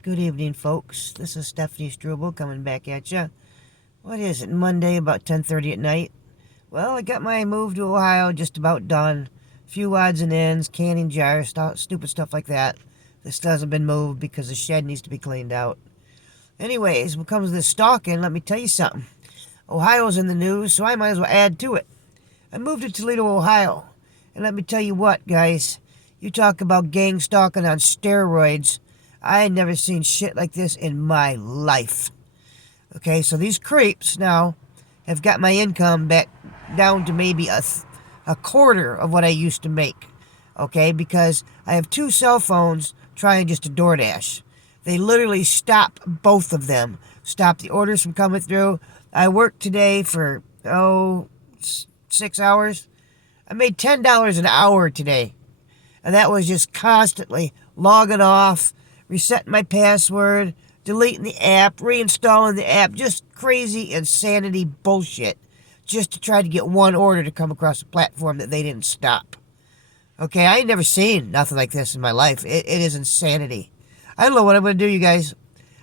Good evening, folks. This is Stephanie Struble coming back at you. What is it, Monday, about 10:30 at night? Well, I got my move to Ohio just about done. Few odds and ends, canning jars, stupid stuff like that. This still hasn't been moved because the shed needs to be cleaned out. Anyways, when it comes to this stalking, let me tell you something. Ohio's in the news, so I might as well add to it. I moved to Toledo, Ohio. And let me tell you what, guys. You talk about gang stalking on steroids. I ain't never seen shit like this in my life. Okay, so these creeps now have got my income back down to maybe a quarter of what I used to make. Okay, because I have two cell phones trying just to DoorDash. They literally stop both of them. Stop the orders from coming through. I worked today for, 6 hours. I made $10 an hour today. And that was just constantly logging off, resetting my password, deleting the app, reinstalling the app, just crazy insanity bullshit, just to try to get one order to come across the platform that they didn't stop. Okay, I ain't never seen nothing like this in my life. It is insanity. I don't know what I'm going to do, you guys.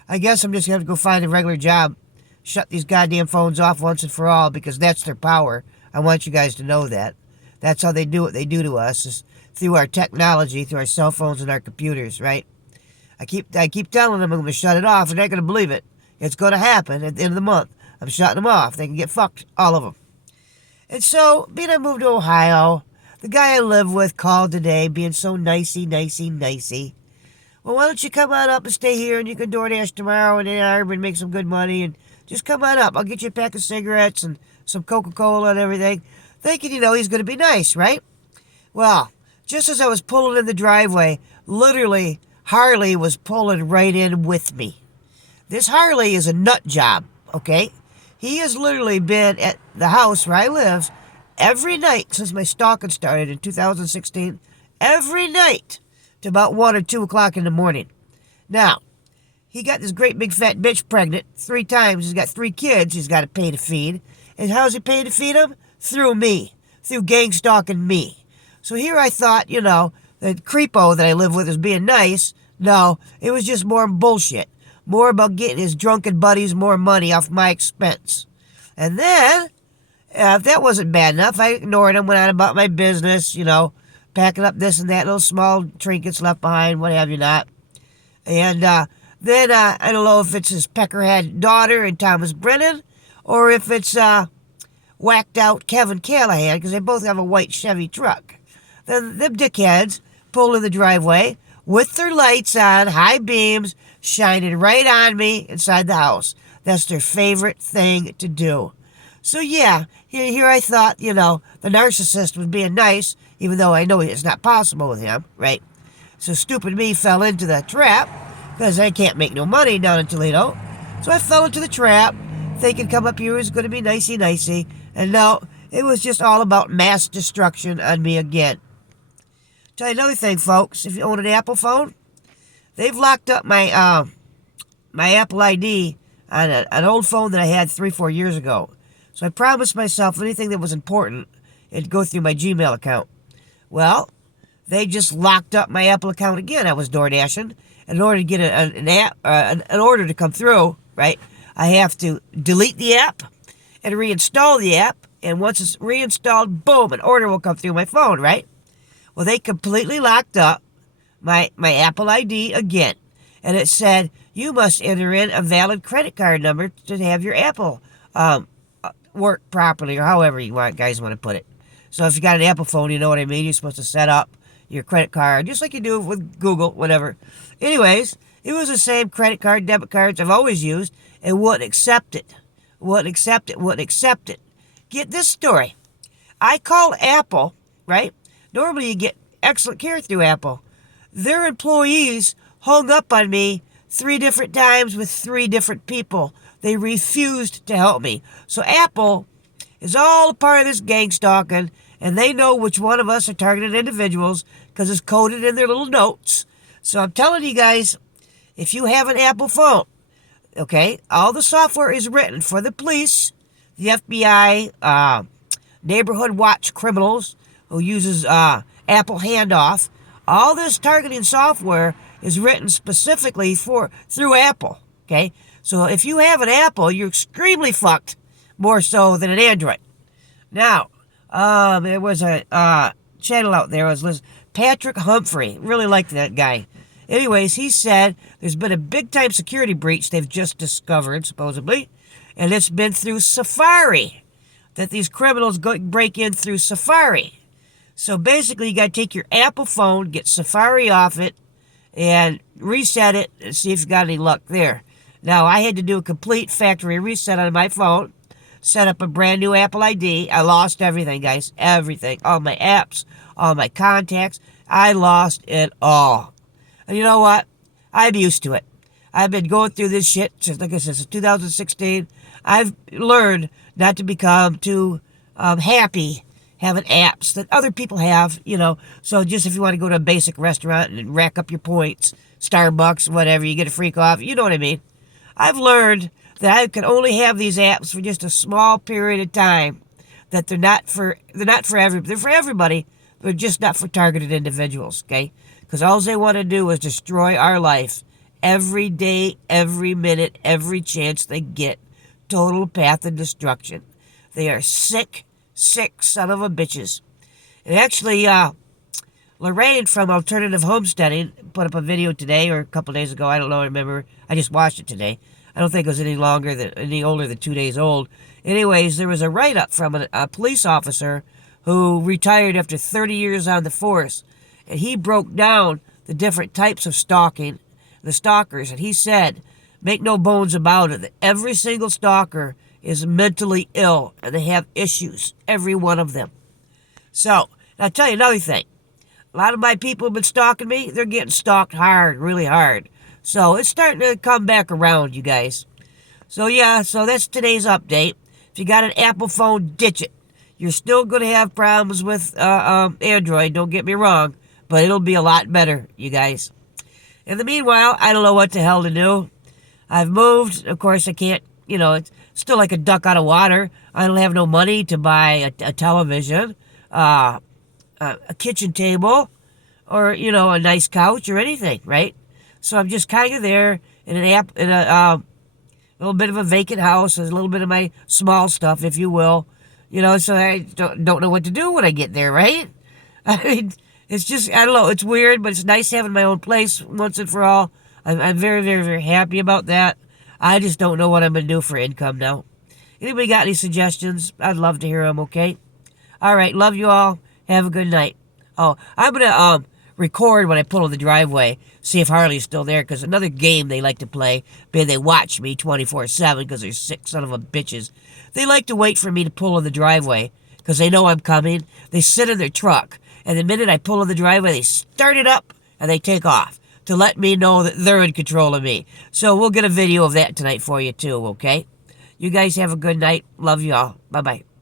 I guess I'm just going to have to go find a regular job, shut these goddamn phones off once and for all, because that's their power. I want you guys to know that. That's how they do what they do to us, is through our technology, through our cell phones and our computers, right? I keep telling them I'm going to shut it off, and they're going to believe it. It's going to happen at the end of the month. I'm shutting them off. They can get fucked, all of them. And so, being I moved to Ohio, the guy I live with called today, being so nicey. Well, why don't you come on up and stay here, and you can DoorDash tomorrow in Ann Arbor and make some good money, and just come on up. I'll get you a pack of cigarettes and some Coca-Cola and everything. Thinking, he's going to be nice, right? Well, just as I was pulling in the driveway, literally, Harley was pulling right in with me. This Harley is a nut job, okay? He has literally been at the house where I live every night since my stalking started in 2016. Every night to about 1 or 2 o'clock in the morning. Now, he got this great big fat bitch pregnant 3 times. He's got 3 kids he's got to pay to feed. And how's he paying to feed them? Through me. Through gang stalking me. So here I thought, the creepo that I live with is being nice. No, it was just more bullshit. More about getting his drunken buddies more money off my expense. And then, if that wasn't bad enough, I ignored him, went on about my business, packing up this and that, little small trinkets left behind, what have you not. And then, I don't know if it's his peckerhead daughter and Thomas Brennan, or if it's whacked out Kevin Callahan, because they both have a white Chevy truck. Then them dickheads pull in the driveway with their lights on, high beams, shining right on me inside the house. That's their favorite thing to do. So yeah, here I thought, the narcissist was being nice, even though I know it's not possible with him, right? So stupid me fell into the trap, because I can't make no money down in Toledo. So I fell into the trap, thinking come up here was going to be nicey. And no, it was just all about mass destruction on me again. Tell you another thing, folks. If you own an Apple phone, they've locked up my my Apple ID on an old phone that I had 3-4 years ago. So I promised myself anything that was important, it'd go through my Gmail account. Well, they just locked up my Apple account again. I was DoorDashing. In order to get an order to come through, right, I have to delete the app and reinstall the app. And once it's reinstalled, boom, an order will come through my phone, right? Well, they completely locked up my Apple ID again. And it said, you must enter in a valid credit card number to have your Apple work properly, or however you guys want to put it. So if you got an Apple phone, you know what I mean. You're supposed to set up your credit card, just like you do with Google, whatever. Anyways, it was the same credit card, debit cards I've always used, and wouldn't accept it. Wouldn't accept it. Get this story. I called Apple, right? Normally you get excellent care through Apple. Their employees hung up on me 3 different times with 3 different people. They refused to help me. So Apple is all a part of this gang stalking, and they know which one of us are targeted individuals because it's coded in their little notes. So I'm telling you guys, if you have an Apple phone, okay, all the software is written for the police, the FBI, neighborhood watch criminals who uses Apple handoff. All this targeting software is written specifically through Apple, okay? So if you have an Apple, you're extremely fucked, more so than an Android. Now, there was a channel out there, I was listening, Patrick Humphrey, really liked that guy. Anyways, he said there's been a big-time security breach they've just discovered, supposedly, and it's been through Safari, that these criminals break in through Safari. So basically, you got to take your Apple phone, get Safari off it, and reset it and see if you got any luck there. Now, I had to do a complete factory reset on my phone, set up a brand new Apple ID. I lost everything, guys, everything. All my apps, all my contacts. I lost it all. And you know what? I'm used to it. I've been going through this shit since, like I said, since 2016. I've learned not to become too happy having apps that other people have, you know. So just if you want to go to a basic restaurant and rack up your points, Starbucks, whatever, you get a free coffee, you know what I mean. I've learned that I can only have these apps for just a small period of time, that they're not for everybody. They're for everybody, they're just not for targeted individuals, okay? Because all they want to do is destroy our life every day, every minute, every chance they get. Total path of destruction. They are sick son of a bitches. And actually, Lorraine from Alternative Homesteading put up a video today, or a couple days ago, I don't know, I remember. I just watched it today. I don't think it was any older than 2 days old. Anyways, there was a write-up from a police officer who retired after 30 years on the force. And he broke down the different types of stalking, the stalkers. And he said, make no bones about it, that every single stalker is mentally ill, and they have issues, every one of them. So, I'll tell you another thing. A lot of my people have been stalking me. They're getting stalked hard, really hard. So, it's starting to come back around, you guys. So, yeah, so that's today's update. If you got an Apple phone, ditch it. You're still going to have problems with Android, don't get me wrong, but it'll be a lot better, you guys. In the meanwhile, I don't know what the hell to do. I've moved. Of course, I can't, you know, it's still like a duck out of water. I don't have no money to buy a television, a kitchen table, or, you know, a nice couch or anything, right? So I'm just kind of there in a little bit of a vacant house. There's a little bit of my small stuff, if you will. You know, so I don't know what to do when I get there, right? I mean, it's just, I don't know, it's weird, but it's nice having my own place once and for all. I'm very, very, very happy about that. I just don't know what I'm going to do for income now. Anybody got any suggestions? I'd love to hear them, okay? All right, love you all. Have a good night. Oh, I'm going to record when I pull in the driveway, see if Harley's still there, because another game they like to play, they watch me 24/7 because they're sick son of a bitches. They like to wait for me to pull in the driveway because they know I'm coming. They sit in their truck, and the minute I pull in the driveway, they start it up, and they take off to let me know that they're in control of me. So we'll get a video of that tonight for you too, okay? You guys have a good night. Love you all. Bye-bye.